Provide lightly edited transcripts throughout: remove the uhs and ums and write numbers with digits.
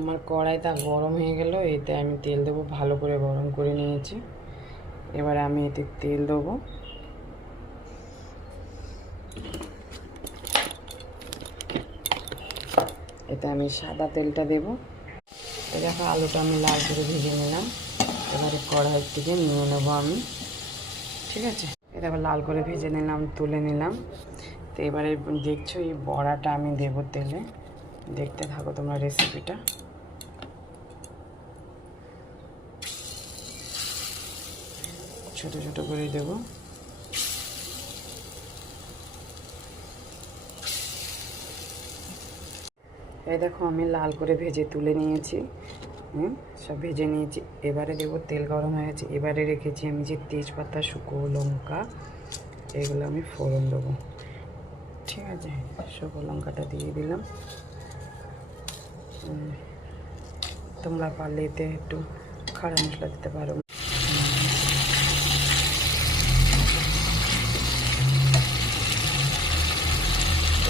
আমার কড়াইটা গরম হয়ে গেল, এতে আমি তেল দেবো। ভালো করে গরম করে নিয়েছি। এবারে আমি এতে তেল দেবো। এতে আমি সাদা তেলটা দেব। দেখো আলুটা আমি লাল করে ভেজে নিলাম। এবারে কড়াই থেকে নিয়ে নেবো আমি, ঠিক আছে। এটা আবার লাল করে ভেজে নিলাম, তুলে নিলাম। তো এবারে দেখছো এই বড়াটা আমি দেবো তেলে। দেখতে থাকো তোমরা রেসিপিটা। ছোট ছোট করে দেবো। এই দেখো আমি লাল করে ভেজে তুলে নিয়েছি। সব ভেজে নিয়েছি। এবারে দেবো, তেল গরম হয়ে গেছে। এবারে রেখেছি আমি যে তেজপাতা, শুকনো লঙ্কা, এগুলো আমি ফোড়ন দেবো, ঠিক আছে। শুকনো লঙ্কাটা দিয়ে দিলাম। তোমরা পারলে এতে একটু খাড়া মশলা দিতে পারো।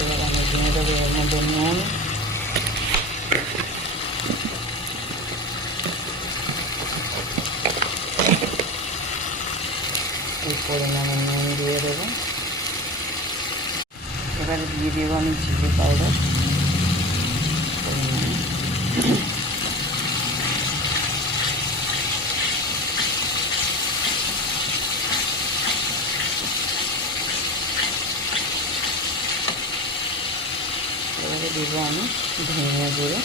এবার আমি দিয়ে দেবো এর মধ্যে নুন, এই পরিমাণে নুন দিয়ে দেবো। এবারে দিয়ে দেবো আমি চিলি পাউডার। এবারে দেবো আমি ধনিয়া গুঁড়ো।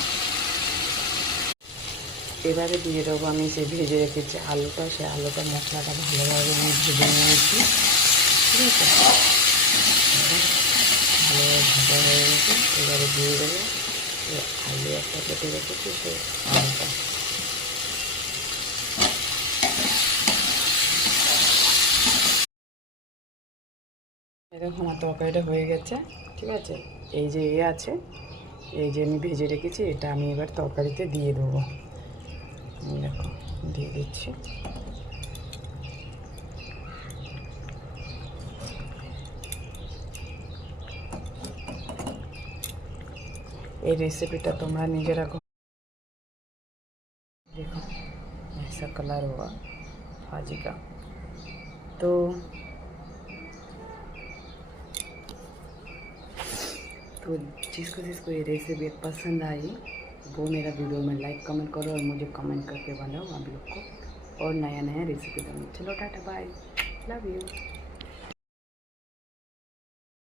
এবারে দিয়ে দেবো আমি যে ভেজে রেখেছি আলুটা, সেই আলুটা মশলাটা ভালোভাবে আমি ভেজে নিয়েছি, ঠিক আছে। ভালোভাবে ভাজা হয়ে গেছে। এবারে দিয়ে দেবো আলু একটা কেটে রেখেছি, সেই আলুটা। এরকম আমার তরকারিটা হয়ে গেছে, ঠিক আছে। এই যে আছে, এই যে আমি ভেজে রেখেছি, এটা আমি এবার তরকারিতে দিয়ে দেবো। দেখো দিয়ে দিচ্ছি। এই রেসিপিটা তোমরা নিজেরা देखो ऐसा कलर हुआ भाजी का। तो जिसको ये रेसिपी पसंद आई वो मेरा वीडियो में लाइक कमेंट करो और मुझे कमेंट करके बताओ आप लोग को और नया नया रेसिपी बनाओ। चलो टाटा बाय, लव यू।